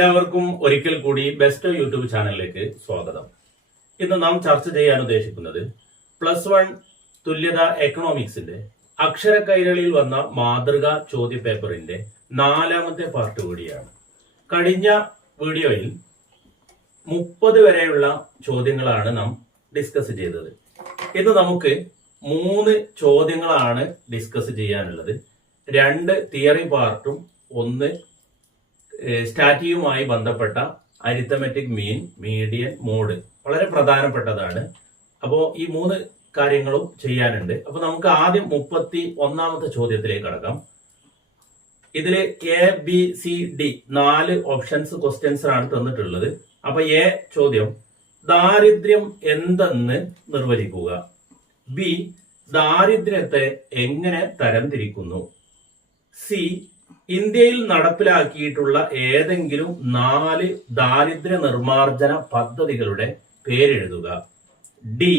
എല്ലാവർക്കും ഒരിക്കൽ കൂടി ബെസ്റ്റ് യൂട്യൂബ് ചാനലിലേക്ക് സ്വാഗതം. ഇന്ന് നാം ചർച്ച ചെയ്യാൻ ഉദ്ദേശിക്കുന്നത് +1 തുല്യത എക്കണോമിക്സിന്റെ അക്ഷര കൈരളിയിൽ വന്ന മാതൃകാ ചോദ്യ പേപ്പറിന്റെ 4ാമത്തെ പാർട്ട് കൂടിയാണ്. കഴിഞ്ഞ വീഡിയോയിൽ 30 വരെയുള്ള ചോദ്യങ്ങളാണ് നാം ഡിസ്കസ് ചെയ്തത്. ഇന്ന് നമുക്ക് 3 ചോദ്യങ്ങളാണ് ഡിസ്കസ് ചെയ്യാനുള്ളത്. 2 തിയറി പാർട്ടും 1 സ്റ്റാറ്റിയുമായി ബന്ധപ്പെട്ട അരിത്തമെറ്റിക് മീൻ, മീഡിയൻ, മോഡ് വളരെ പ്രധാനപ്പെട്ടതാണ്. അപ്പോൾ ഈ 3 കാര്യങ്ങളും ചെയ്യാനുണ്ട്. അപ്പൊ നമുക്ക് ആദ്യം 31ാമത്തെ ചോദ്യത്തിലേക്ക് കടക്കാം. ഇതില് ABCD 4 ഓപ്ഷൻസ് ക്വസ്റ്റ്യൻസ് ആണ് തന്നിട്ടുള്ളത്. അപ്പൊ എ ചോദ്യം, ദാരിദ്ര്യം എന്തെന്ന് നിർവചിക്കുക. ബി, ദാരിദ്ര്യത്തെ എങ്ങനെ തരംതിരിക്കുന്നു. സി, ഇന്ത്യയിൽ നടപ്പിലാക്കിയിട്ടുള്ള ഏതെങ്കിലും 4 ദാരിദ്ര്യ നിർമ്മാർജ്ജന പദ്ധതികളുടെ പേരെഴുതുക. ഡി,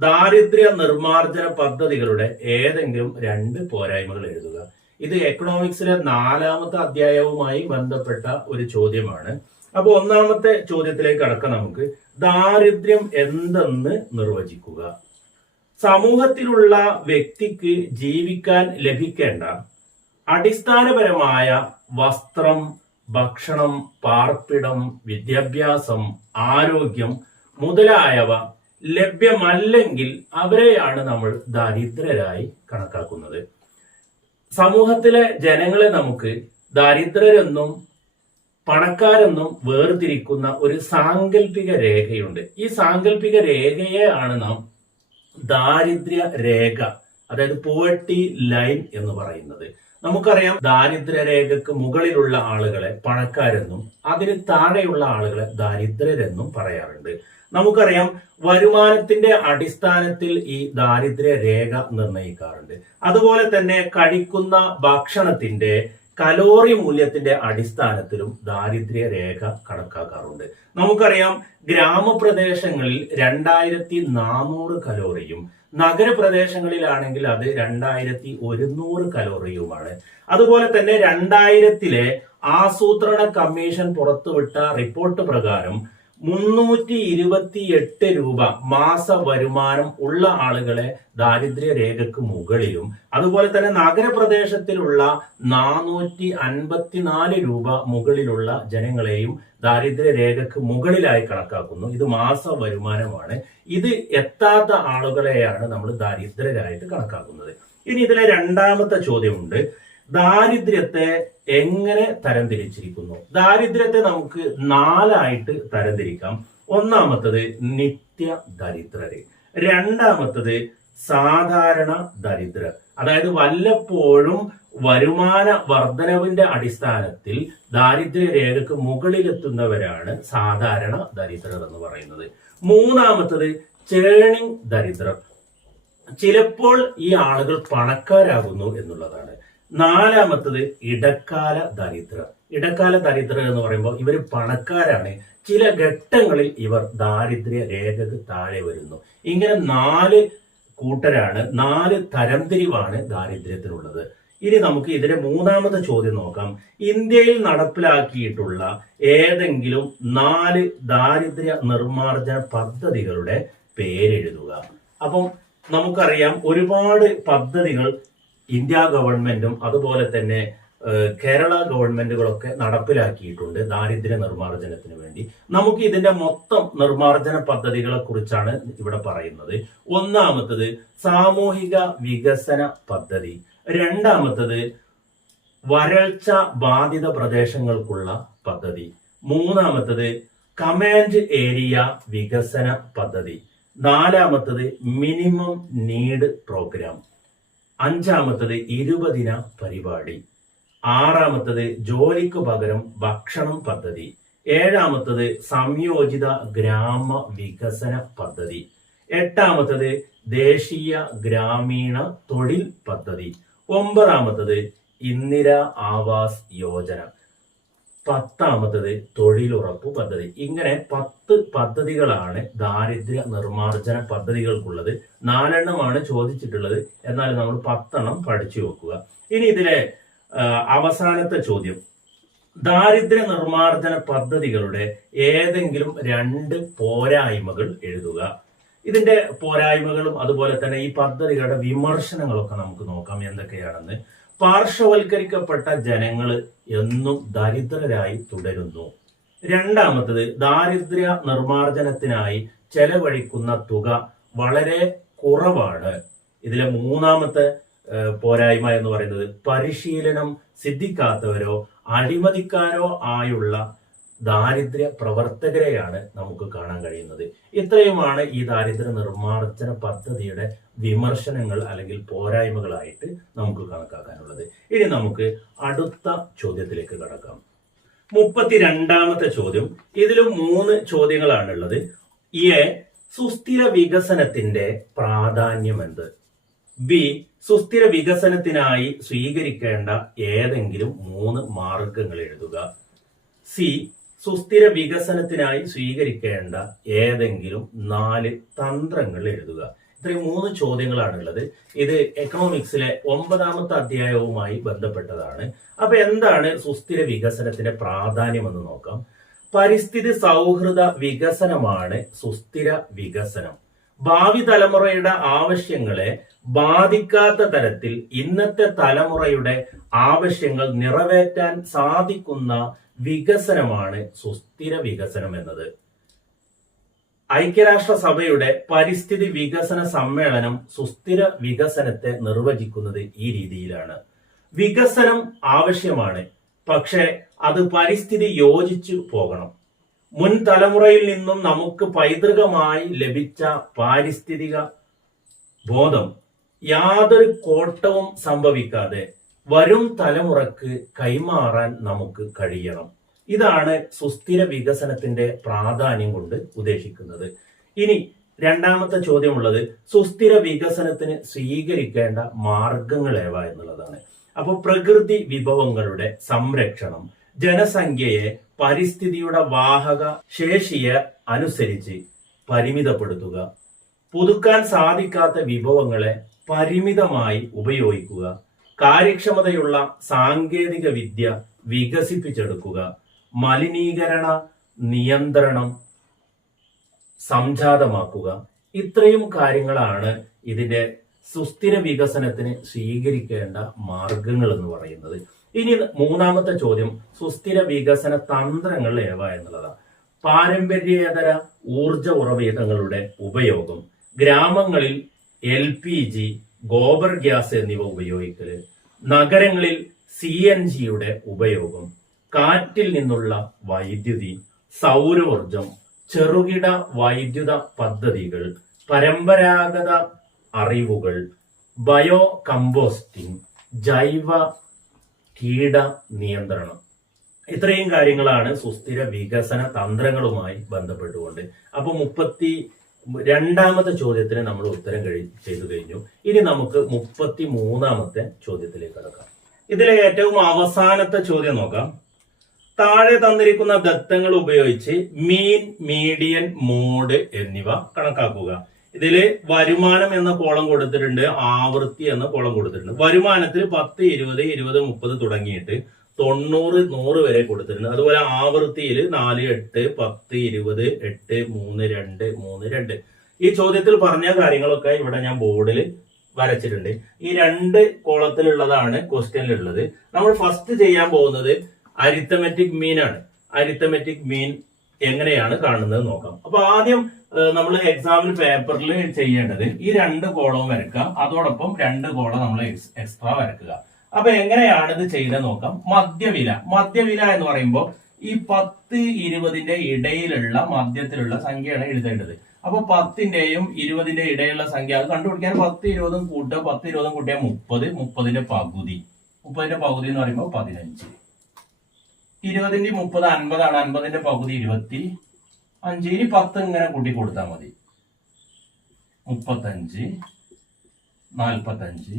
ദാരിദ്ര്യ നിർമ്മാർജ്ജന പദ്ധതികളുടെ ഏതെങ്കിലും 2 പോരായ്മകൾ എഴുതുക. ഇത് എക്കണോമിക്സിലെ 4ാമത്തെ അധ്യായവുമായി ബന്ധപ്പെട്ട ഒരു ചോദ്യമാണ്. അപ്പൊ 1ാമത്തെ ചോദ്യത്തിലേക്ക് കടക്കാം. നമുക്ക് ദാരിദ്ര്യം എന്തെന്ന് നിർവചിക്കുക. സമൂഹത്തിലുള്ള വ്യക്തിക്ക് ജീവിക്കാൻ ലഭിക്കേണ്ട അടിസ്ഥാനപരമായ വസ്ത്രം, ഭക്ഷണം, പാർപ്പിടം, വിദ്യാഭ്യാസം, ആരോഗ്യം മുതലായവ ലഭ്യമല്ലെങ്കിൽ അവരെയാണ് നമ്മൾ ദരിദ്രരായി കണക്കാക്കുന്നത്. സമൂഹത്തിലെ ജനങ്ങളെ നമുക്ക് ദരിദ്രരെന്നും പണക്കാരെന്നും വേർതിരിക്കുന്ന ഒരു സാങ്കല്പിക രേഖയുണ്ട്. ഈ സാങ്കല്പിക രേഖയെ ആണ് നാം ദാരിദ്ര്യ രേഖ, അതായത് പോവർട്ടി ലൈൻ എന്ന് പറയുന്നത്. നമുക്കറിയാം, ദാരിദ്ര്യ രേഖക്ക് മുകളിലുള്ള ആളുകളെ പണക്കാരെന്നും അതിന് താഴെയുള്ള ആളുകളെ ദരിദ്രരെന്നും പറയാറുണ്ട്. നമുക്കറിയാം, വരുമാനത്തിന്റെ അടിസ്ഥാനത്തിൽ ഈ ദാരിദ്ര്യ രേഖ നിർണയിക്കാറുണ്ട്. അതുപോലെ തന്നെ കഴിക്കുന്ന ഭക്ഷണത്തിന്റെ കലോറി മൂല്യത്തിന്റെ അടിസ്ഥാനത്തിലും ദാരിദ്ര്യ രേഖ കണക്കാക്കാറുണ്ട്. നമുക്കറിയാം, ഗ്രാമപ്രദേശങ്ങളിൽ 2400 കലോറിയും നഗരപ്രദേശങ്ങളിലാണെങ്കിൽ അത് 2100 കലോറിയുമാണ്. അതുപോലെ തന്നെ 2000-ലെ ആസൂത്രണ കമ്മീഷൻ പുറത്തുവിട്ട റിപ്പോർട്ട് പ്രകാരം 328 രൂപ മാസ വരുമാനം ഉള്ള ആളുകളെ ദാരിദ്ര്യ രേഖക്ക് മുകളിലും, അതുപോലെ തന്നെ നഗരപ്രദേശത്തിലുള്ള 454 രൂപ മുകളിലുള്ള ജനങ്ങളെയും ദാരിദ്ര്യ രേഖക്ക് മുകളിലായി കണക്കാക്കുന്നു. ഇത് മാസ വരുമാനമാണ്. ഇത് എത്താത്ത ആളുകളെയാണ് നമ്മൾ ദരിദ്രരായിട്ട് കണക്കാക്കുന്നത്. ഇനി ഇതിലെ 2ാമത്തെ ചോദ്യമുണ്ട്, ദാരിദ്ര്യത്തെ എങ്ങനെ തരംതിരിച്ചിരിക്കുന്നു. ദാരിദ്ര്യത്തെ നമുക്ക് 4ആയിട്ട് തരംതിരിക്കാം. 1ാമത്തത് നിത്യ ദരിദ്രര്, 2ാമത്തത് സാധാരണ ദരിദ്രർ, അതായത് വല്ലപ്പോഴും വരുമാന വർധനവിന്റെ അടിസ്ഥാനത്തിൽ ദാരിദ്ര്യ രേഖക്ക് മുകളിലെത്തുന്നവരാണ് സാധാരണ ദരിദ്രർ എന്ന് പറയുന്നത്. 3ാമത്തത് ചേണിംഗ് ദരിദ്രർ, ചിലപ്പോൾ ഈ ആളുകൾ പണക്കാരാകുന്നു എന്നുള്ളതാണ്. 4ാമത്തത് ഇടക്കാല ദരിദ്രർ. ഇടക്കാല ദരിദ്രർ എന്ന് പറയുമ്പോൾ ഇവർ പണക്കാരാണ്, ചില ഘട്ടങ്ങളിൽ ഇവർ ദാരിദ്ര്യ രേഖക്ക് താഴെ വരുന്നു. ഇങ്ങനെ 4 കൂട്ടരാണ്, 4 തരംതിരിവാണ് ദാരിദ്ര്യത്തിനുള്ളത്. ഇനി നമുക്ക് ഇതിലെ 3ാമത്തെ ചോദ്യം നോക്കാം. ഇന്ത്യയിൽ നടപ്പിലാക്കിയിട്ടുള്ള ഏതെങ്കിലും 4 ദാരിദ്ര്യ നിർമ്മാർജ്ജന പദ്ധതികളുടെ പേരെഴുതുക. അപ്പം നമുക്കറിയാം, ഒരുപാട് പദ്ധതികൾ ഇന്ത്യ ഗവൺമെന്റും അതുപോലെ തന്നെ കേരള ഗവൺമെന്റുകളൊക്കെ നടപ്പിലാക്കിയിട്ടുണ്ട് ദാരിദ്ര്യ നിർമ്മാർജ്ജനത്തിന് വേണ്ടി. നമുക്ക് ഇതിന്റെ മൊത്തം നിർമ്മാർജ്ജന പദ്ധതികളെ കുറിച്ചാണ് ഇവിടെ പറയുന്നത്. 1ാമത്തത് സാമൂഹിക വികസന പദ്ധതി, 2ാമത്തത് വരൾച്ച ബാധിത പ്രദേശങ്ങൾക്കുള്ള പദ്ധതി, 3ാമത്തത് കമാൻഡ് ഏരിയ വികസന പദ്ധതി, 4ാമത്തത് മിനിമം നീഡ് പ്രോഗ്രാം, 5ാമത്തത് 20 ദിന പരിപാടി, 6ാമത്തത് ജോലിക്ക് പകരം ഭക്ഷണം പദ്ധതി, 7ാമത്തത് സംയോജിത ഗ്രാമ വികസന പദ്ധതി, 8ാമത്തത് ദേശീയ ഗ്രാമീണ തൊഴിൽ പദ്ധതി, 9ാമത്തത് ഇന്ദിര ആവാസ് യോജന, 10ാമത്തത് തൊഴിലുറപ്പ് പദ്ധതി. ഇങ്ങനെ 10 പദ്ധതികളാണ് ദാരിദ്ര്യ നിർമ്മാർജ്ജന പദ്ധതികൾക്കുള്ളത്. 4 എണ്ണമാണ് ചോദിച്ചിട്ടുള്ളത്, എന്നാൽ നമ്മൾ 10 എണ്ണം പഠിച്ചു വെക്കുക. ഇനി ഇതിലെ അവസാനത്തെ ചോദ്യം, ദാരിദ്ര്യ നിർമ്മാർജ്ജന പദ്ധതികളുടെ ഏതെങ്കിലും 2 പോരായ്മകൾ എഴുതുക. ഇതിന്റെ പോരായ്മകളും അതുപോലെ തന്നെ ഈ പദ്ധതികളുടെ വിമർശനങ്ങളൊക്കെ നമുക്ക് നോക്കാം എന്തൊക്കെയാണെന്ന്. പാർശ്വവൽക്കരിക്കപ്പെട്ട ജനങ്ങൾ എന്നും ദരിദ്രരായി തുടരുന്നു. രണ്ടാമത്തത്, ദാരിദ്ര്യ നിർമ്മാർജ്ജനത്തിനായി ചെലവഴിക്കുന്ന തുക വളരെ കുറവാണ്. ഇതിലെ മൂന്നാമത്തെ പോരായ്മ എന്ന് പറയുന്നത്, പരിശീലനം സിദ്ധിക്കാത്തവരോ അഴിമതിക്കാരോ ആയുള്ള ദാരിദ്ര്യ പ്രവർത്തകരെയാണ് നമുക്ക് കാണാൻ കഴിയുന്നത്. ഇത്രയുമാണ് ഈ ദാരിദ്ര്യ നിർമ്മാർജ്ജന പദ്ധതിയുടെ വിമർശനങ്ങൾ അല്ലെങ്കിൽ പോരായ്മകളായിട്ട് നമുക്ക് കണക്കാക്കാനുള്ളത്. ഇനി നമുക്ക് അടുത്ത ചോദ്യത്തിലേക്ക് കടക്കാം. 32ാമത്തെ ചോദ്യം. ഇതിലും 3 ചോദ്യങ്ങളാണുള്ളത്. എ, സുസ്ഥിര വികസനത്തിന്റെ പ്രാധാന്യം എന്ത്? ബി, സുസ്ഥിര വികസനത്തിനായി സ്വീകരിക്കേണ്ട ഏതെങ്കിലും 3 മാർഗങ്ങൾ എഴുതുക. സി, സുസ്ഥിര വികസനത്തിനായി സ്വീകരിക്കേണ്ട ഏതെങ്കിലും 4 തന്ത്രങ്ങൾ എഴുതുക. ഇത്രയും 3 ചോദ്യങ്ങളാണുള്ളത്. ഇത് എക്കണോമിക്സിലെ 9ാമത്തെ അധ്യായവുമായി ബന്ധപ്പെട്ടതാണ്. അപ്പൊ എന്താണ് സുസ്ഥിര വികസനത്തിന്റെ പ്രാധാന്യം എന്ന് നോക്കാം. പരിസ്ഥിതി സൗഹൃദ വികസനമാണ് സുസ്ഥിര വികസനം. ഭാവി തലമുറയുടെ ആവശ്യങ്ങളെ ബാധിക്കാത്ത തരത്തിൽ ഇന്നത്തെ തലമുറയുടെ ആവശ്യങ്ങൾ നിറവേറ്റാൻ സാധിക്കുന്ന വികസനമാണ് സുസ്ഥിര വികസനം എന്നത്. ഐക്യരാഷ്ട്രസഭയുടെ പരിസ്ഥിതി വികസന സമ്മേളനം സുസ്ഥിര വികസനത്തെ നിർവചിക്കുന്നത് ഈ രീതിയിലാണ്. വികസനം ആവശ്യമാണ്, പക്ഷെ അത് പരിസ്ഥിതി യോജിച്ചു പോകണം. മുൻ തലമുറയിൽ നിന്നും നമുക്ക് പൈതൃകമായി ലഭിച്ച പാരിസ്ഥിതിക ബോധം യാതൊരു കോട്ടവും സംഭവിക്കാതെ വരും തലമുറക്ക് കൈമാറാൻ നമുക്ക് കഴിയണം. ഇതാണ് സുസ്ഥിര വികസനത്തിന്റെ പ്രാധാന്യം കൊണ്ട് ഉദ്ദേശിക്കുന്നത്. ഇനി രണ്ടാമത്തെ ചോദ്യമുള്ളത്, സുസ്ഥിര വികസനത്തിന് സ്വീകരിക്കേണ്ട മാർഗങ്ങൾ ഏവ എന്നുള്ളതാണ്. അപ്പൊ പ്രകൃതി വിഭവങ്ങളുടെ സംരക്ഷണം, ജനസംഖ്യയെ പരിസ്ഥിതിയുടെ വാഹക ശേഷിയെ അനുസരിച്ച് പരിമിതപ്പെടുത്തുക, പുതുക്കാൻ സാധിക്കാത്ത വിഭവങ്ങളെ പരിമിതമായി ഉപയോഗിക്കുക, കാര്യക്ഷമതയുള്ള സാങ്കേതിക വിദ്യ വികസിപ്പിച്ചെടുക്കുക, മലിനീകരണ നിയന്ത്രണം സംജാതമാക്കുക. ഇത്രയും കാര്യങ്ങളാണ് ഇതിന്റെ സുസ്ഥിര വികസനത്തിന് സ്വീകരിക്കേണ്ട മാർഗങ്ങൾ എന്ന് പറയുന്നത്. ഇനി 3ാമത്തെ ചോദ്യം, സുസ്ഥിര വികസന തന്ത്രങ്ങൾ ഏവ എന്നുള്ളതാണ്. പാരമ്പര്യേതര ഊർജ ഉറവിടങ്ങളുടെ ഉപയോഗം, ഗ്രാമങ്ങളിൽ LPG, ഗോബർ ഗ്യാസ് എന്നിവ ഉപയോഗിക്കല്, നഗരങ്ങളിൽ CNGയുടെ ഉപയോഗം, കാറ്റിൽ നിന്നുള്ള വൈദ്യുതി, സൗരോർജം, ചെറുകിട വൈദ്യുത പദ്ധതികൾ, പരമ്പരാഗത അറിവുകൾ, ബയോ കമ്പോസ്റ്റിംഗ്, ജൈവ കീട നിയന്ത്രണം. ഇത്രയും കാര്യങ്ങളാണ് സുസ്ഥിര വികസന തന്ത്രങ്ങളുമായി ബന്ധപ്പെട്ടുകൊണ്ട്. അപ്പൊ 32ാമത്തെ ചോദ്യത്തിന് നമ്മൾ ഉത്തരം ചെയ്തു കഴിഞ്ഞു. ഇനി നമുക്ക് 33ാമത്തെ ചോദ്യത്തിലേക്ക് കടക്കാം. ഇതിലെ ഏറ്റവും അവസാനത്തെ ചോദ്യം നോക്കാം. താഴെ തന്നിരിക്കുന്ന ദത്തങ്ങൾ ഉപയോഗിച്ച് മീൻ, മീഡിയൻ, മോഡ് എന്നിവ കണക്കാക്കുക. ഇതില് വരുമാനം എന്ന കോളം കൊടുത്തിട്ടുണ്ട്, ആവൃത്തി എന്ന കോളം കൊടുത്തിട്ടുണ്ട്. വരുമാനത്തിൽ 10, 20, 20, 30 തുടങ്ങിയിട്ട് 90, 100 വരെ കൊടുത്തിട്ടുണ്ട്. അതുപോലെ ആവൃത്തിയിൽ 4, 8, 10, 20, 8, 3, 2, 3, 2. ഈ ചോദ്യത്തിൽ പറഞ്ഞ കാര്യങ്ങളൊക്കെ ഇവിടെ ഞാൻ ബോർഡിൽ വരച്ചിട്ടുണ്ട്. ഈ 2 കോളത്തിലുള്ളതാണ് ക്വസ്റ്റ്യനിലുള്ളത്. നമ്മൾ ഫസ്റ്റ് ചെയ്യാൻ പോകുന്നത് അരിത്തമെറ്റിക് മീൻ ആണ്. അരിത്തമെറ്റിക് മീൻ എങ്ങനെയാണ് കാണുന്നത് നോക്കാം. അപ്പൊ ആദ്യം നമ്മൾ എക്സാമിന് പേപ്പറിൽ ചെയ്യേണ്ടത് ഈ 2 കോളവും വരക്കുക, അതോടൊപ്പം 2 കോളം നമ്മൾ എക്സ്ട്രാ വരക്കുക. അപ്പൊ എങ്ങനെയാണ് ഇത് ചെയ്ത് നോക്കാം. മധ്യവില എന്ന് പറയുമ്പോൾ ഈ 10, 20ന്റെ ഇടയിലുള്ള മധ്യത്തിലുള്ള സംഖ്യയാണ് എഴുതേണ്ടത്. അപ്പൊ 10ന്റെയും 20ന്റെ ഇടയിലുള്ള സംഖ്യ അത് കണ്ടുപിടിക്കാൻ 10, 20 കൂട്ടുക. 10, 20 കൂട്ടിയാൽ 30, 30ന്റെ പകുതി. 30ന്റെ പകുതി എന്ന് പറയുമ്പോൾ 15. 20ന്റെ 30 50 ആണ്. 50ന്റെ പകുതി 25. ഇനി 10 ഇങ്ങനെ കൂട്ടി കൊടുത്താൽ മതി. 35, 45,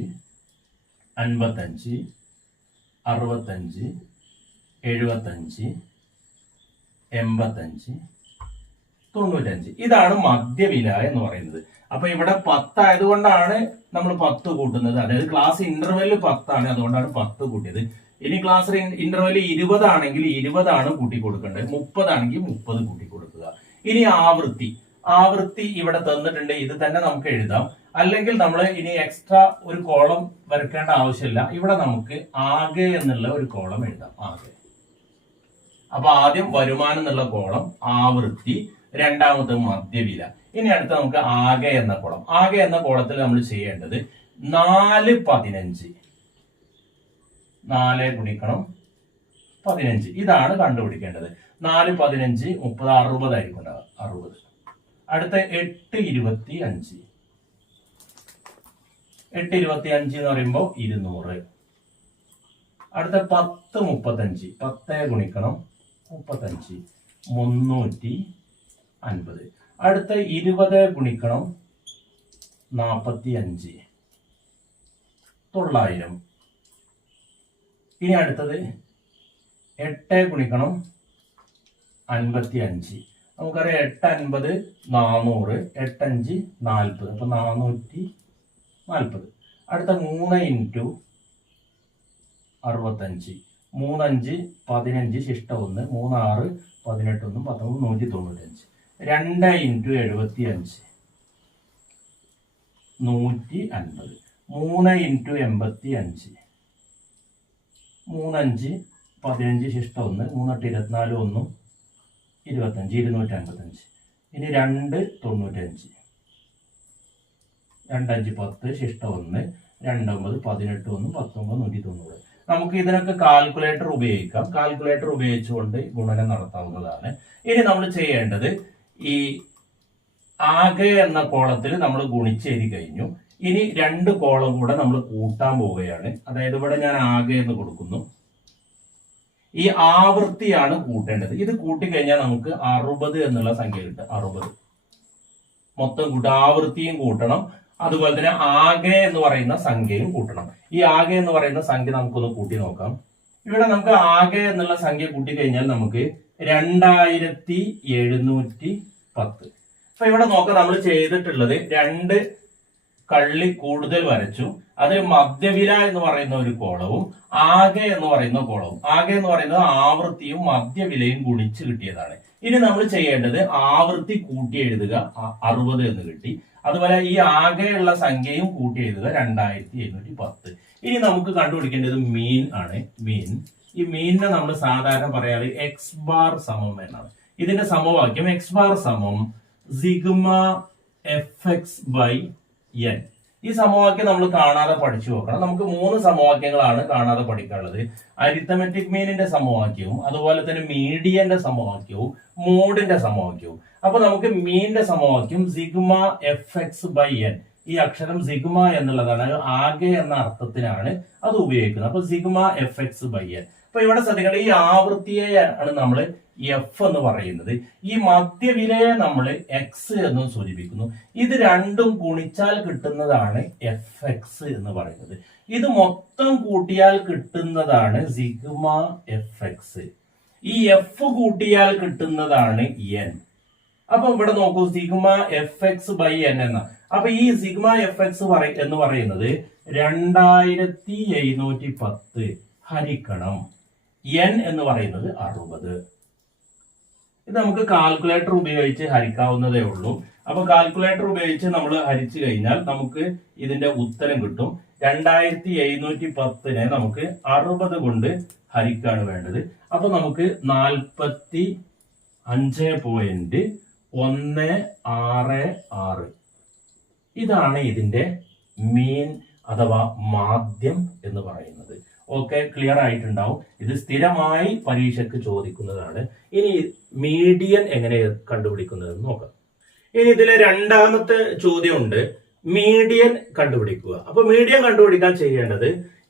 55, 65, 75, 85, 95. ഇതാണ് മധ്യവില എന്ന് പറയുന്നത്. അപ്പൊ ഇവിടെ 10 ആയതുകൊണ്ടാണ് നമ്മൾ 10 കൂട്ടുന്നത്. അതായത് ക്ലാസ് ഇന്റർവെല്ലിൽ 10 ആണ്, അതുകൊണ്ടാണ് 10 കൂട്ടിയത്. ഇനി ക്ലാസ് ഇന്റർവെൽ 20 ആണെങ്കിൽ 20 ആണ് കൂട്ടി കൊടുക്കേണ്ടത്, 30 ആണെങ്കിൽ 30 കൂട്ടി കൊടുക്കുക. ഇനി ആവൃത്തി ഇവിടെ തന്നിട്ടുണ്ട്, ഇത് തന്നെ നമുക്ക് എഴുതാം. അല്ലെങ്കിൽ നമ്മൾ ഇനി എക്സ്ട്രാ ഒരു കോളം വരയ്ക്കേണ്ട ആവശ്യമില്ല. ഇവിടെ നമുക്ക് ആകെ എന്നുള്ള ഒരു കോളം എഴുതാം. ആകെ. അപ്പൊ ആദ്യം വരുമാനം എന്നുള്ള കോളം, ആവൃത്തി, രണ്ടാമത് മധ്യവില. ഇനി അടുത്ത നമുക്ക് ആകെ എന്ന കോളം. ആകെ എന്ന കോളത്തിൽ നമ്മൾ ചെയ്യേണ്ടത് 415 4 ഗുണിക്കണം 15 ഇതാണ് കണ്ടുപിടിക്കേണ്ടത്. 4 15 30 60 ആയിരിക്കും ഉണ്ടാവുക. 60. അടുത്ത 825 എന്ന് പറയുമ്പോൾ 200. അടുത്ത 10 35 10 ഗുണിക്കണം 35 350. അടുത്ത 20 ഗുണിക്കണം 45 900. ഇനി അടുത്തത് 8 ഗുണിക്കണം 55. നമുക്കറിയാം 8 50 400 8 5 40. അപ്പൊ 440. അടുത്ത 3 ഇൻറ്റു 65 3 5 15 ശിഷ്ട 1 3 6 18 1 19 195. 2 ഇൻറ്റു 75 150. 3 ഇൻറ്റു 85 3 5 15 ശിഷ്ട 1 3 8 24 1 25 255. ഇനി 2 95 2 5 10 ശിഷ്ട 1 2 9 18 1 19 190. നമുക്ക് ഇതിനൊക്കെ കാൽക്കുലേറ്റർ ഉപയോഗിക്കാം. കാൽക്കുലേറ്റർ ഉപയോഗിച്ചുകൊണ്ട് ഗുണനം നടത്താവുന്നതാണ്. ഇനി നമ്മൾ ചെയ്യേണ്ടത് ഈ ആകെ എന്ന കോളത്തിൽ നമ്മൾ ഗുണിച്ചെഴുതി കഴിഞ്ഞു. ഇനി 2 കോളം കൂടെ നമ്മൾ കൂട്ടാൻ പോവുകയാണ്. അതായത് ഇവിടെ ഞാൻ ആകെ എന്ന് കൊടുക്കുന്നു. ഈ ആവൃത്തിയാണ് കൂട്ടേണ്ടത്. ഇത് കൂട്ടിക്കഴിഞ്ഞാൽ നമുക്ക് 60 എന്നുള്ള സംഖ്യ കിട്ടും. 60 മൊത്തം കൂട്ടും. ആവൃത്തിയും കൂട്ടണം, അതുപോലെ തന്നെ ആകെ എന്ന് പറയുന്ന സംഖ്യയും കൂട്ടണം. ഈ ആകെ എന്ന് പറയുന്ന സംഖ്യ നമുക്കൊന്ന് കൂട്ടി നോക്കാം. ഇവിടെ നമുക്ക് ആകെ എന്നുള്ള സംഖ്യ കൂട്ടിക്കഴിഞ്ഞാൽ നമുക്ക് 2710. അപ്പൊ ഇവിടെ നോക്കാം, നമ്മൾ ചെയ്തിട്ടുള്ളത് 2 കള്ളി കൂടുതൽ വരച്ചു. അതിൽ മധ്യവില എന്ന് പറയുന്ന ഒരു കോളവും ആകെ എന്ന് പറയുന്ന കോളവും. ആകെ എന്ന് പറയുന്നത് ആവൃത്തിയും മധ്യവിലയും ഗുണിച്ച് കിട്ടിയതാണ്. ഇനി നമ്മൾ ചെയ്യേണ്ടത് ആവൃത്തി കൂട്ടി എഴുതുക, 60 എന്ന് കിട്ടി. അതുപോലെ ഈ ആകെയുള്ള സംഖ്യയും കൂട്ടി എഴുതുക, 2710. ഇനി നമുക്ക് കണ്ടുപിടിക്കേണ്ടത് മീൻ ആണ്. മീൻ. ഈ മീനിനെ നമ്മൾ സാധാരണ പറയാറ് എക്സ് ബാർ സമം എന്നാണ്. ഇതിന്റെ സമവാക്യം എക്സ് ബാർ സമം സിഗ്മ fx ബൈ n. ഈ സമവാക്യം നമ്മൾ കാണാതെ പഠിച്ചു നോക്കണം. നമുക്ക് 3 സമവാക്യങ്ങളാണ് കാണാതെ പഠിക്കാനുള്ളത്. അരിത്തമെറ്റിക് മീനിന്റെ സമവാക്യവും അതുപോലെ തന്നെ മീഡിയന്റെ സമവാക്യവും മോഡിന്റെ സമവാക്യവും. അപ്പൊ നമുക്ക് മീനിന്റെ സമവാക്യം സിഗ്മ fx ബൈ n. ഈ അക്ഷരം സിഗ്മ എന്നുള്ളതാണ്, ആകെ എന്ന അർത്ഥത്തിനാണ് അത് ഉപയോഗിക്കുന്നത്. അപ്പൊ സിഗ്മ fx ബൈ n. അപ്പൊ ഇവിടെ ശ്രദ്ധിക്കേണ്ട, ഈ ആവൃത്തിയെയാണ് നമ്മൾ എഫ് എന്ന് പറയുന്നത്. ഈ മധ്യവിലയെ നമ്മൾ എക്സ് എന്നും സൂചിപ്പിക്കുന്നു. ഇത് രണ്ടും ഗുണിച്ചാൽ കിട്ടുന്നതാണ് എഫ് എക്സ് എന്ന് പറയുന്നത്. ഇത് മൊത്തം കൂട്ടിയാൽ കിട്ടുന്നതാണ് സിഗ്മ എഫ് എക്സ്. ഈ എഫ് കൂട്ടിയാൽ കിട്ടുന്നതാണ് എൻ. അപ്പൊ ഇവിടെ നോക്കൂ, sigma f x by n എന്ന. അപ്പൊ ഈ സിഗ്മ എഫ് എക്സ് എന്ന് പറയുന്നത് 2710 ഹരിക്കണം എൻ എന്ന് പറയുന്നത് 60. ഇത് നമുക്ക് കാൽക്കുലേറ്റർ ഉപയോഗിച്ച് ഹരിക്കാവുന്നതേ ഉള്ളൂ. അപ്പൊ കാൽക്കുലേറ്റർ ഉപയോഗിച്ച് നമ്മൾ ഹരിച്ചു കഴിഞ്ഞാൽ നമുക്ക് ഇതിന്റെ ഉത്തരം കിട്ടും. 2710 നമുക്ക് 60 കൊണ്ട് ഹരിക്കാണ് വേണ്ടത്. അപ്പൊ നമുക്ക് 45.166. ഇതാണ് ഇതിന്റെ മീൻ അഥവാ മാധ്യം എന്ന് പറയുന്നത്. ഓക്കെ, ക്ലിയർ ആയിട്ടുണ്ടാവും. ഇത് സ്ഥിരമായി പരീക്ഷയ്ക്ക് ചോദിക്കുന്നതാണ്. ഇനി മീഡിയൻ എങ്ങനെ കണ്ടുപിടിക്കുന്നതെന്ന് നോക്കാം. ഇനി ഇതിലെ രണ്ടാമത്തെ ചോദ്യമുണ്ട്, മീഡിയൻ കണ്ടുപിടിക്കുക. അപ്പൊ മീഡിയൻ കണ്ടുപിടിക്കാൻ ചെയ്യേണ്ടത്,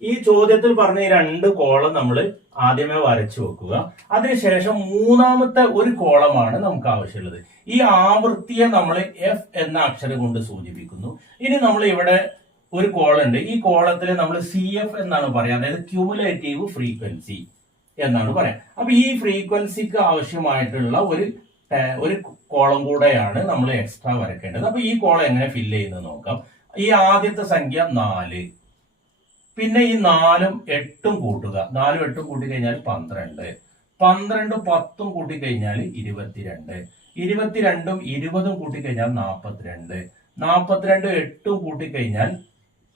ഈ ചോദ്യത്തിൽ പറഞ്ഞ ഈ 2 കോളം നമ്മൾ ആദ്യമേ വരച്ചു വെക്കുക. അതിനുശേഷം മൂന്നാമത്തെ ഒരു കോളമാണ് നമുക്ക് ആവശ്യമുള്ളത്. ഈ ആവൃത്തിയെ നമ്മൾ എഫ് എന്ന അക്ഷരം കൊണ്ട് സൂചിപ്പിക്കുന്നു. ഇനി നമ്മൾ ഇവിടെ ഒരു കോളം ഉണ്ട്. ഈ കോളത്തിൽ നമ്മൾ സി എഫ് എന്നാണ് പറയാം, അതായത് ക്യൂമുലേറ്റീവ് ഫ്രീക്വൻസി എന്നാണ് പറയാം. അപ്പൊ ഈ ഫ്രീക്വൻസിക്ക് ആവശ്യമായിട്ടുള്ള ഒരു കോളം കൂടെയാണ് നമ്മൾ എക്സ്ട്രാ വരയ്ക്കേണ്ടത്. അപ്പൊ ഈ കോളം എങ്ങനെ ഫില്ല് ചെയ്യുന്നത് നോക്കാം. ഈ ആദ്യത്തെ സംഖ്യ 4. പിന്നെ ഈ 4ഉം 8ഉം കൂട്ടുക. 4ഉം 8ഉം കൂട്ടിക്കഴിഞ്ഞാൽ 12. 12ഉം 10ഉം കൂട്ടിക്കഴിഞ്ഞാൽ 22. 22ഉം 20ഉം കൂട്ടിക്കഴിഞ്ഞാൽ 42. 42ഉം 8ഉം കൂട്ടിക്കഴിഞ്ഞാൽ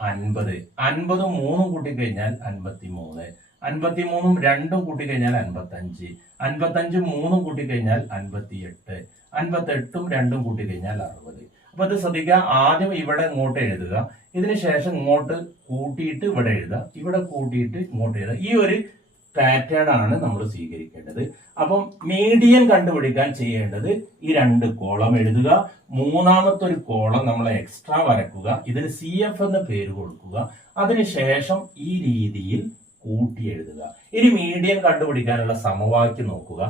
50. 50ഉം 3ഉം കൂട്ടിക്കഴിഞ്ഞാൽ 53. 53ഉം 2ഉം കൂട്ടിക്കഴിഞ്ഞാൽ 55. 55ഉം 3ഉം കൂട്ടിക്കഴിഞ്ഞാൽ 58. 58ഉം 2ഉം കൂട്ടിക്കഴിഞ്ഞാൽ 60. അപ്പൊ ഇത് ശ്രദ്ധിക്കുക. ആദ്യം ഇവിടെ ഇങ്ങോട്ട് എഴുതുക, ഇതിന് ശേഷം ഇങ്ങോട്ട് കൂട്ടിയിട്ട് ഇവിടെ എഴുതുക, ഇവിടെ കൂട്ടിയിട്ട് ഇങ്ങോട്ട് എഴുതുക. ഈ ഒരു പാറ്റേൺ ആണ് നമ്മൾ സ്വീകരിക്കേണ്ടത്. അപ്പം മീഡിയൻ കണ്ടുപിടിക്കാൻ ചെയ്യേണ്ടത് ഈ 2 കോളം എഴുതുക, മൂന്നാമത്തെ ഒരു കോളം നമ്മൾ എക്സ്ട്രാ വരക്കുക, ഇതിന് CF എന്ന് പേര് കൊടുക്കുക, അതിനുശേഷം ഈ രീതിയിൽ കൂട്ടി എഴുതുക. ഇനി മീഡിയൻ കണ്ടുപിടിക്കാനുള്ള സമവാക്യം നോക്കുക.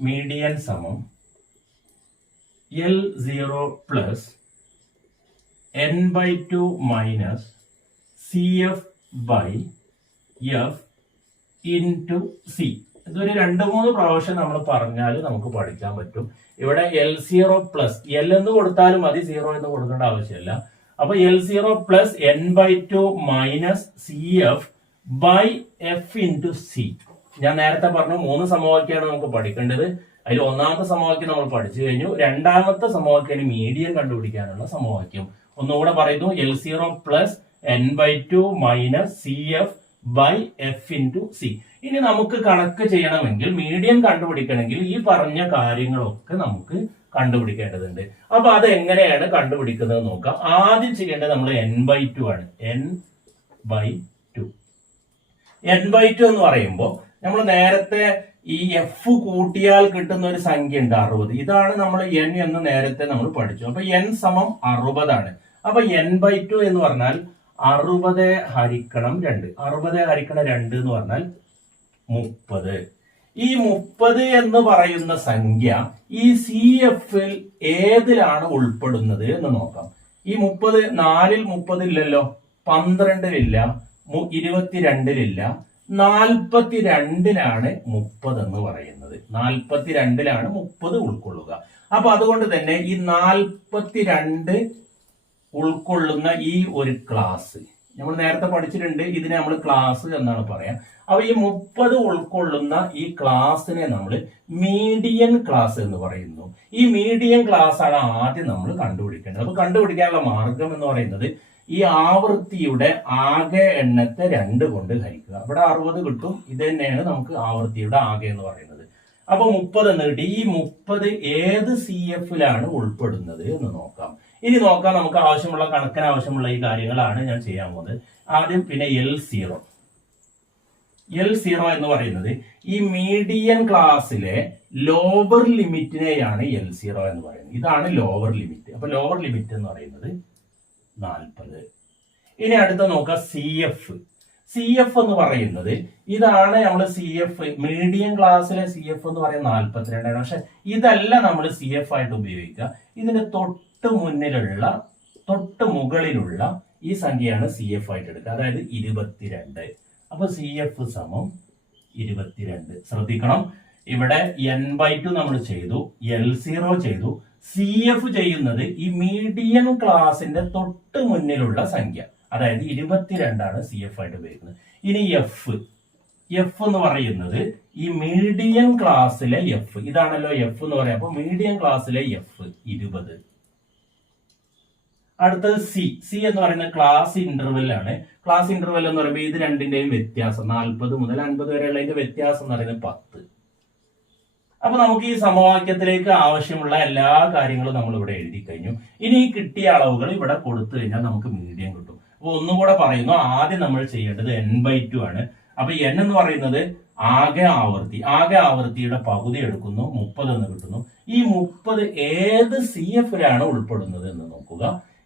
മീഡിയൻ സമം L0 plus n/2 minus CF by F into C. ഇതൊരു 2-3 പ്രാവശ്യം നമ്മൾ പറഞ്ഞാൽ നമുക്ക് പഠിക്കാൻ പറ്റും. ഇവിടെ L0 പ്ലസ് L എന്ന് കൊടുത്താലും മതി, 0 എന്ന് കൊടുക്കേണ്ട ആവശ്യമില്ല. അപ്പൊ L0 plus n/2 minus CF by F into C. ഞാൻ നേരത്തെ പറഞ്ഞു 3 സമവാക്യമാണ് നമുക്ക് പഠിക്കേണ്ടത്. അതിൽ ഒന്നാമത്തെ സമവാക്യം നമ്മൾ പഠിച്ചു കഴിഞ്ഞു. രണ്ടാമത്തെ സമവാക്യം മീഡിയൻ കണ്ടുപിടിക്കാനുള്ള സമവാക്യം. ഒന്നുകൂടെ പറയുന്നു, L0 plus n/2 minus CF by F into C. ഇനി നമുക്ക് കണക്ക് ചെയ്യണമെങ്കിൽ, മീഡിയൻ കണ്ടുപിടിക്കണമെങ്കിൽ ഈ പറഞ്ഞ കാര്യങ്ങളൊക്കെ നമുക്ക് കണ്ടുപിടിക്കേണ്ടതുണ്ട്. അപ്പൊ അത് എങ്ങനെയാണ് കണ്ടുപിടിക്കുന്നത് നോക്കാം. ആദ്യം ചെയ്യേണ്ടത് നമ്മൾ n/2 ആണ്. n/2 എന്ന് പറയുമ്പോൾ നമ്മൾ നേരത്തെ ഈ F കൂട്ടിയാൽ കിട്ടുന്ന ഒരു സംഖ്യ ഉണ്ട്, 60. ഇതാണ് നമ്മൾ n എന്ന് നേരത്തെ നമ്മൾ പഠിച്ചു. അപ്പൊ n സമം 60 ആണ്. അപ്പൊ n/2 എന്ന് പറഞ്ഞാൽ 60 ഹരിക്കണം 2. 60 ഹരിക്കണം 2 എന്ന് പറഞ്ഞാൽ 30. ഈ 30 എന്ന് പറയുന്ന സംഖ്യ ഈ CFൽ ഏതിലാണ് ഉൾപ്പെടുന്നത് എന്ന് നോക്കാം. ഈ 30 4ൽ 30 ഇല്ലല്ലോ, 12ലില്ല, 22ലില്ല, 42ലാണ് 30 എന്ന് പറയുന്നത്. 42ലാണ് 30 ഉൾക്കൊള്ളുക. അപ്പൊ അതുകൊണ്ട് തന്നെ ഈ 42 ഉൾക്കൊള്ളുന്ന ഈ ഒരു ക്ലാസ് നമ്മൾ നേരത്തെ പഠിച്ചിട്ടുണ്ട്. ഇതിനെ നമ്മൾ ക്ലാസ് എന്നാണ് പറയാം. അപ്പൊ ഈ 30 ഉൾക്കൊള്ളുന്ന ഈ ക്ലാസ്സിനെ നമ്മൾ മീഡിയൻ ക്ലാസ് എന്ന് പറയുന്നു. ഈ മീഡിയൻ ക്ലാസ് ആണ് ആദ്യം നമ്മൾ കണ്ടുപിടിക്കേണ്ടത്. അപ്പൊ കണ്ടുപിടിക്കാനുള്ള മാർഗം എന്ന് പറയുന്നത് ഈ ആവൃത്തിയുടെ ആകെ എണ്ണത്തെ 2 കൊണ്ട് ഹരിക്കുക. ഇവിടെ 60 കിട്ടും. ഇത് തന്നെയാണ് നമുക്ക് ആവൃത്തിയുടെ ആകെ എന്ന് പറയുന്നത്. അപ്പൊ 30 എന്ന് കിട്ടി. ഈ 30 ഏത് CFലാണ് ഉൾപ്പെടുന്നത് എന്ന് നോക്കാം. ഇനി നോക്കാം, നമുക്ക് ആവശ്യമുള്ള കണക്കിന് ആവശ്യമുള്ള ഈ കാര്യങ്ങളാണ് ഞാൻ ചെയ്യാൻ പോകുന്നത്. ആദ്യം പിന്നെ L0 എന്ന് പറയുന്നത് ഈ മീഡിയൻ ക്ലാസ്സിലെ ലോവർ ലിമിറ്റിനെയാണ് L0 എന്ന് പറയുന്നത്. ഇതാണ് ലോവർ ലിമിറ്റ്. അപ്പൊ ലോവർ ലിമിറ്റ് എന്ന് പറയുന്നത് 40. ഇനി അടുത്ത നോക്കാം CF എന്ന് പറയുന്നത് ഇതാണ് നമ്മൾ CF മീഡിയം ക്ലാസ്സിലെ CF എന്ന് പറയുന്നത് 42 ആണ്. പക്ഷെ ഇതല്ല നമ്മൾ CF ആയിട്ട് ഉപയോഗിക്കുക. ഇതിന് തൊട്ട് മുകളിലുള്ള ഈ സംഖ്യയാണ് CF ആയിട്ട് എടുക്കുക, അതായത് 22. അപ്പൊ CF സമം 22. ശ്രദ്ധിക്കണം, ഇവിടെ n/2 നമ്മൾ ചെയ്തു, L0 ചെയ്തു, CF ചെയ്യുന്നത് ഈ മീഡിയം ക്ലാസിന്റെ തൊട്ട് മുന്നിലുള്ള സംഖ്യ, അതായത് 22 CF ആയിട്ട് ഉപയോഗിക്കുന്നത്. ഇനി F എന്ന് പറയുന്നത് ഈ മീഡിയം ക്ലാസ്സിലെ F, ഇതാണല്ലോ F എന്ന് പറയാം. അപ്പൊ മീഡിയം ക്ലാസ്സിലെ F 20. അടുത്തത് C എന്ന് പറയുന്നത് ക്ലാസ് ഇന്റർവെൽ ആണ്. ക്ലാസ് ഇന്റർവെൽ എന്ന് പറയുമ്പോൾ ഇത് രണ്ടിന്റെയും വ്യത്യാസം 40 മുതൽ 50 വരെയുള്ള ഇതിന്റെ വ്യത്യാസം എന്ന് പറയുന്നത് 10. അപ്പൊ നമുക്ക് ഈ സമവാക്യത്തിലേക്ക് ആവശ്യമുള്ള എല്ലാ കാര്യങ്ങളും നമ്മൾ ഇവിടെ എഴുതി കഴിഞ്ഞു. ഇനി ഈ കിട്ടിയ അളവുകൾ ഇവിടെ കൊടുത്തു കഴിഞ്ഞാൽ നമുക്ക് മീഡിയം കിട്ടും. അപ്പൊ ഒന്നും കൂടെ പറയുന്നു, ആദ്യം നമ്മൾ ചെയ്യേണ്ടത് n/2 ആണ്. അപ്പൊ n എന്ന് പറയുന്നത് ആകെ ആവൃത്തിയുടെ പകുതി എടുക്കുന്നു, 30 എന്ന് കിട്ടുന്നു. ഈ 30 ഏത് CFലാണ് ഉൾപ്പെടുന്നത് എന്ന് നോക്കുക.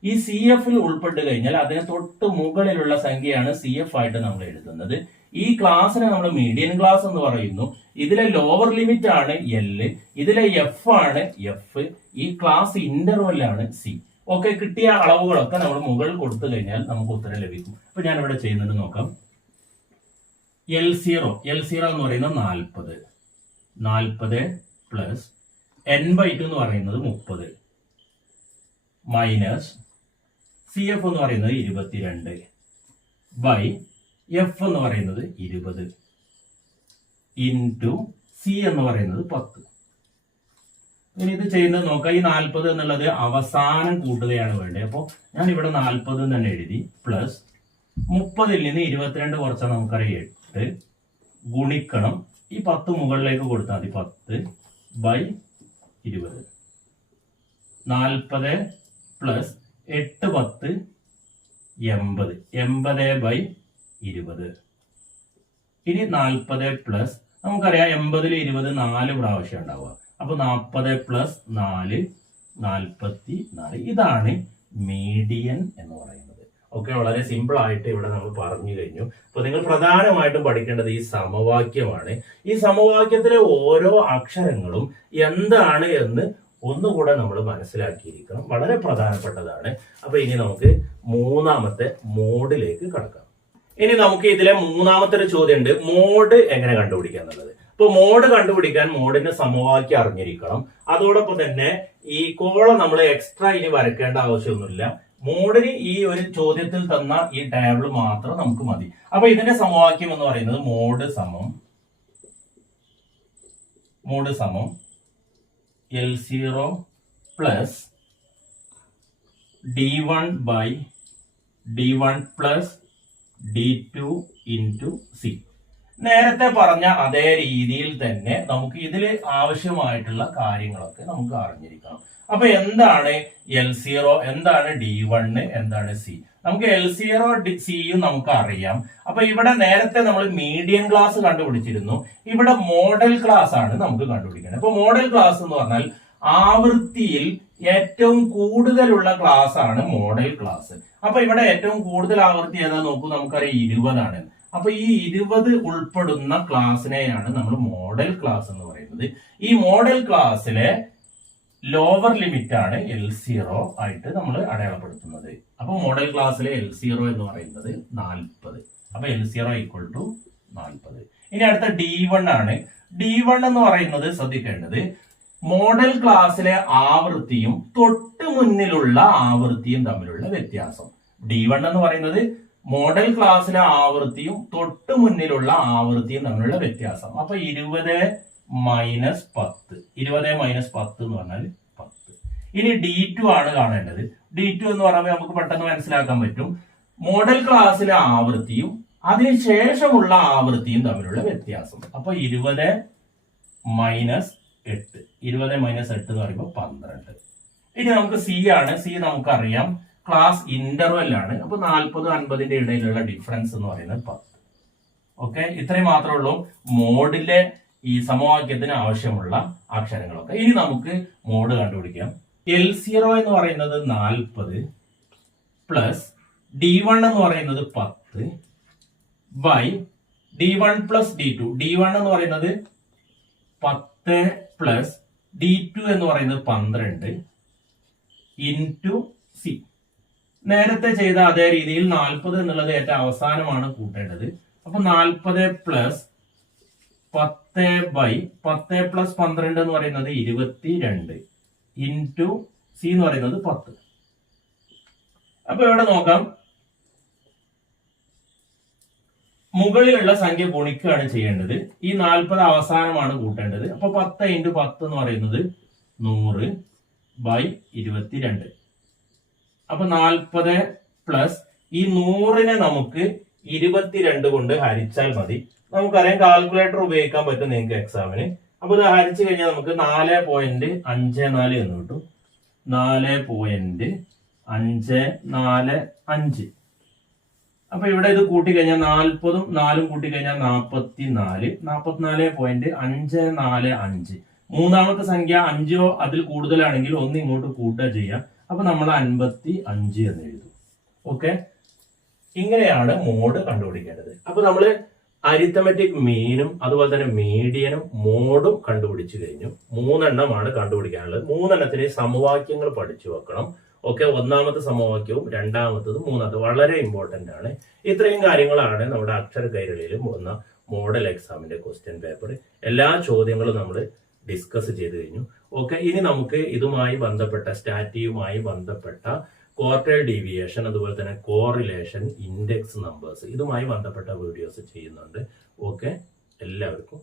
ഈ CFൽ ഉൾപ്പെട്ട് കഴിഞ്ഞാൽ അതിന് തൊട്ട് മുകളിലുള്ള സംഖ്യയാണ് CF ആയിട്ട് നമ്മൾ എഴുതുന്നത്. ഈ ക്ലാസ്സിനെ നമ്മൾ മീഡിയൻ ക്ലാസ് എന്ന് പറയുന്നു. ഇതിലെ ലോവർ ലിമിറ്റ് ആണ് L, ഇതിലെ F ആണ് F, ഈ ക്ലാസ് ഇന്റർവെൽ ആണ് C. ഓക്കെ, കിട്ടിയ അളവുകളൊക്കെ നമ്മൾ മുകളിൽ കൊടുത്തു കഴിഞ്ഞാൽ നമുക്ക് ഉത്തരം ലഭിക്കും. അപ്പൊ ഞാൻ ഇവിടെ ചെയ്യുന്നത് നോക്കാം. L0 എന്ന് പറയുന്നത് 40 പ്ലസ് n/2 എന്ന് പറയുന്നത് 30 മൈനസ് CF എന്ന് പറയുന്നത് 22 ബൈ F എന്ന് പറയുന്നത് 20 ഇൻറ്റു C എന്ന് പറയുന്നത് 10. ഇനി ഇത് ചെയ്യുന്നത് നോക്കാം. ഈ 40 എന്നുള്ളത് അവസാനം കൂട്ടുകയാണ് വേണ്ടത്. അപ്പോൾ ഞാൻ ഇവിടെ 40 തന്നെ എഴുതി. പ്ലസ് 30ൽ നിന്ന് 22 കുറച്ചാൽ നമുക്കറിയാം 8 ഗുണിക്കണം ഈ 10 മുകളിലേക്ക് കൊടുത്താൽ മതി. 10 ബൈ 20. 40 പ്ലസ് 8 10 80. 80 ബൈ 20. ഇനി 40 പ്ലസ് നമുക്കറിയാം 80ൽ 20 4 പ്രാവശ്യം ഉണ്ടാവുക. അപ്പൊ 40 പ്ലസ് 4 44. ഇതാണ് മീഡിയൻ എന്ന് പറയുന്നത്. ഓക്കെ, വളരെ സിമ്പിൾ ആയിട്ട് ഇവിടെ നമ്മൾ പറഞ്ഞു കഴിഞ്ഞു. അപ്പൊ നിങ്ങൾ പ്രധാനമായിട്ടും പഠിക്കേണ്ടത് ഈ സമവാക്യമാണ്. ഈ സമവാക്യത്തിലെ ഓരോ അക്ഷരങ്ങളും എന്താണ് എന്ന് ഒന്നുകൂടെ നമ്മൾ മനസ്സിലാക്കിയിരിക്കണം. വളരെ പ്രധാനപ്പെട്ടതാണ്. അപ്പൊ ഇനി നമുക്ക് മൂന്നാമത്തെ മോഡിലേക്ക് കടക്കാം. ഇനി നമുക്ക് ഇതിലെ മൂന്നാമത്തെ ഒരു ചോദ്യം ഉണ്ട്, മോഡ് എങ്ങനെ കണ്ടുപിടിക്കുക എന്നുള്ളത്. ഇപ്പൊ മോഡ് കണ്ടുപിടിക്കാൻ മോഡിന്റെ സമവാക്യം അറിഞ്ഞിരിക്കണം. അതോടൊപ്പം തന്നെ ഈ കോളം നമ്മൾ എക്സ്ട്രാ ഇനി വരയ്ക്കേണ്ട ആവശ്യമൊന്നുമില്ല. മോഡിന് ഈ ഒരു ചോദ്യത്തിൽ തന്ന ഈ ടേബിൾ മാത്രം നമുക്ക് മതി. അപ്പൊ ഇതിന്റെ സമവാക്യം എന്ന് പറയുന്നത് മോഡ് സമം L0 plus D1 by D1 plus D2 into C. നേരത്തെ പറഞ്ഞ അതേ രീതിയിൽ തന്നെ നമുക്ക് ഇതിൽ ആവശ്യമായിട്ടുള്ള കാര്യങ്ങളൊക്കെ നമുക്ക് അറിഞ്ഞിരിക്കണം. അപ്പൊ എന്താണ് L0, എന്താണ് D1, എന്താണ് C? നമുക്ക് L0 Cയും നമുക്ക് അറിയാം. അപ്പൊ ഇവിടെ നേരത്തെ നമ്മൾ മീഡിയൻ ക്ലാസ് കണ്ടുപിടിച്ചിരുന്നു. ഇവിടെ മോഡൽ ക്ലാസ് ആണ് നമുക്ക് കണ്ടുപിടിക്കുന്നത്. അപ്പൊ മോഡൽ ക്ലാസ് എന്ന് പറഞ്ഞാൽ ആവൃത്തിയിൽ ഏറ്റവും കൂടുതലുള്ള ക്ലാസ് ആണ് മോഡൽ ക്ലാസ്. അപ്പൊ ഇവിടെ ഏറ്റവും കൂടുതൽ ആവൃത്തി ഏതാ നോക്കൂ, നമുക്കറിയാം 20 ആണ്. അപ്പൊ ഈ 20 ഉൾപ്പെടുന്ന ക്ലാസ്സിനെയാണ് നമ്മൾ മോഡൽ ക്ലാസ് എന്ന് പറയുന്നത്. ഈ മോഡൽ ക്ലാസ്സിലെ ലോവർ ലിമിറ്റ് ആണ് L0 ആയിട്ട് നമ്മൾ അടയാളപ്പെടുത്തുന്നത്. അപ്പൊ മോഡൽ ക്ലാസ്സിലെ L0 എന്ന് പറയുന്നത് 40. അപ്പൊ L0 ഈക്വൽ ടു 40. ഇനി അടുത്ത D1 ആണ്. D1 എന്ന് പറയുന്നത് ശ്രദ്ധിക്കേണ്ടത് മോഡൽ ക്ലാസ്സിലെ ആവൃത്തിയും തൊട്ട് മുന്നിലുള്ള ആവൃത്തിയും തമ്മിലുള്ള വ്യത്യാസം. D1 എന്ന് പറയുന്നത് മോഡൽ ക്ലാസ്സിലെ ആവൃത്തിയും തൊട്ട് മുന്നിലുള്ള ആവൃത്തിയും തമ്മിലുള്ള വ്യത്യാസം. അപ്പൊ 20 മൈനസ് 10. 20 മൈനസ് 10 എന്ന് പറഞ്ഞാൽ 10. ഇനി D2 ആണ് കാണേണ്ടത്. D2 എന്ന് പറയുമ്പോൾ നമുക്ക് പെട്ടെന്ന് മനസ്സിലാക്കാൻ പറ്റും. മോഡൽ ക്ലാസ്സിലെ ആവൃത്തിയും അതിനുശേഷമുള്ള ആവൃത്തിയും തമ്മിലുള്ള വ്യത്യാസം. അപ്പൊ 20 മൈനസ് 8. 20 മൈനസ് 8 എന്ന് പറയുമ്പോൾ 12. ഇനി നമുക്ക് C ആണ്. C നമുക്കറിയാം ക്ലാസ് ഇന്റർവെൽ ആണ്. അപ്പൊ 40-50 ഇടയിലുള്ള ഡിഫറൻസ് എന്ന് പറയുന്നത് 10. ഓക്കെ, ഇത്രയും മാത്രമേ ഉള്ളൂ മോഡിലെ ഈ സമവാക്യത്തിന് ആവശ്യമുള്ള അക്ഷരങ്ങളൊക്കെ. ഇനി നമുക്ക് മോഡ് കണ്ടുപിടിക്കാം. L0 എന്ന് പറയുന്നത് 40 പ്ലസ് D1 എന്ന് പറയുന്നത് 10 by D1 plus D2. D1 എന്ന് പറയുന്നത് 10 പ്ലസ് D2 എന്ന് പറയുന്നത് 12 ഇൻറ്റു C. നേരത്തെ ചെയ്ത അതേ രീതിയിൽ 40 എന്നുള്ളത് ഏറ്റവും അവസാനമാണ് കൂട്ടേണ്ടത്. അപ്പൊ 40 പ്ലസ് 10 ബൈ 10 പ്ലസ് 12 എന്ന് പറയുന്നത് 22 ഇൻറ്റു C എന്ന് പറയുന്നത് 10. അപ്പൊ ഇവിടെ നോക്കാം, മുകളിലുള്ള സംഖ്യ ഗുണിക്കുകയാണ് ചെയ്യേണ്ടത്. ഈ 40 അവസാനമാണ് കൂട്ടേണ്ടത്. അപ്പൊ 10 ഇൻറ്റു 10 എന്ന് പറയുന്നത് 100 ബൈ 22. അപ്പൊ 40 പ്ലസ് ഈ 100നെ നമുക്ക് 22 കൊണ്ട് ഹരിച്ചാൽ മതി. നമുക്കറിയാം കാൽക്കുലേറ്റർ ഉപയോഗിക്കാൻ പറ്റും നിങ്ങൾക്ക് എക്സാമിന്. അപ്പൊ ഇത് ഹരിച്ചു കഴിഞ്ഞാൽ നമുക്ക് 4.54 എന്ന് കിട്ടും. 4.545. അപ്പൊ ഇവിടെ ഇത് കൂട്ടിക്കഴിഞ്ഞാൽ 40ഉം 4ഉം കൂട്ടിക്കഴിഞ്ഞാൽ 44. 44.545. മൂന്നാമത്തെ സംഖ്യ 5ഓ അതിൽ കൂടുതലാണെങ്കിൽ ഒന്ന് ഇങ്ങോട്ട് കൂട്ടുക ചെയ്യാം. അപ്പൊ നമ്മൾ 55 എന്ന് എഴുതും. ഓക്കെ, ഇങ്ങനെയാണ് മോഡ് കണ്ടുപിടിക്കേണ്ടത്. അപ്പൊ നമ്മള് അരിത്തമെറ്റിക് മീനും അതുപോലെ തന്നെ മീഡിയനും മോഡും കണ്ടുപിടിച്ചു കഴിഞ്ഞു. 3 എണ്ണമാണ് കണ്ടുപിടിക്കാനുള്ളത്. 3 എണ്ണത്തിന് സമവാക്യങ്ങൾ പഠിച്ചു വെക്കണം. ഓക്കെ, ഒന്നാമത്തെ സമവാക്യവും രണ്ടാമത്തതും മൂന്നാമത്തെ വളരെ ഇമ്പോർട്ടന്റ് ആണ്. ഇത്രയും കാര്യങ്ങളാണ് നമ്മുടെ അക്ഷര കൈരളിയിൽ വന്ന മോഡൽ എക്സാമിന്റെ ക്വസ്റ്റ്യൻ പേപ്പർ. എല്ലാ ചോദ്യങ്ങളും നമ്മൾ ഡിസ്കസ് ചെയ്ത് കഴിഞ്ഞു. ഓക്കെ, ഇനി നമുക്ക് ഇതുമായി ബന്ധപ്പെട്ട സ്റ്റാറ്റിയുമായി ബന്ധപ്പെട്ട ക്വാർട്ടൈൽ ഡീവിയേഷൻ, അതുപോലെ തന്നെ കോറിലേഷൻ, ഇൻഡെക്സ് നമ്പേഴ്സ്, ഇതുമായി ബന്ധപ്പെട്ട വീഡിയോസ് ചെയ്യുന്നുണ്ട്. ഓക്കെ, എല്ലാവർക്കും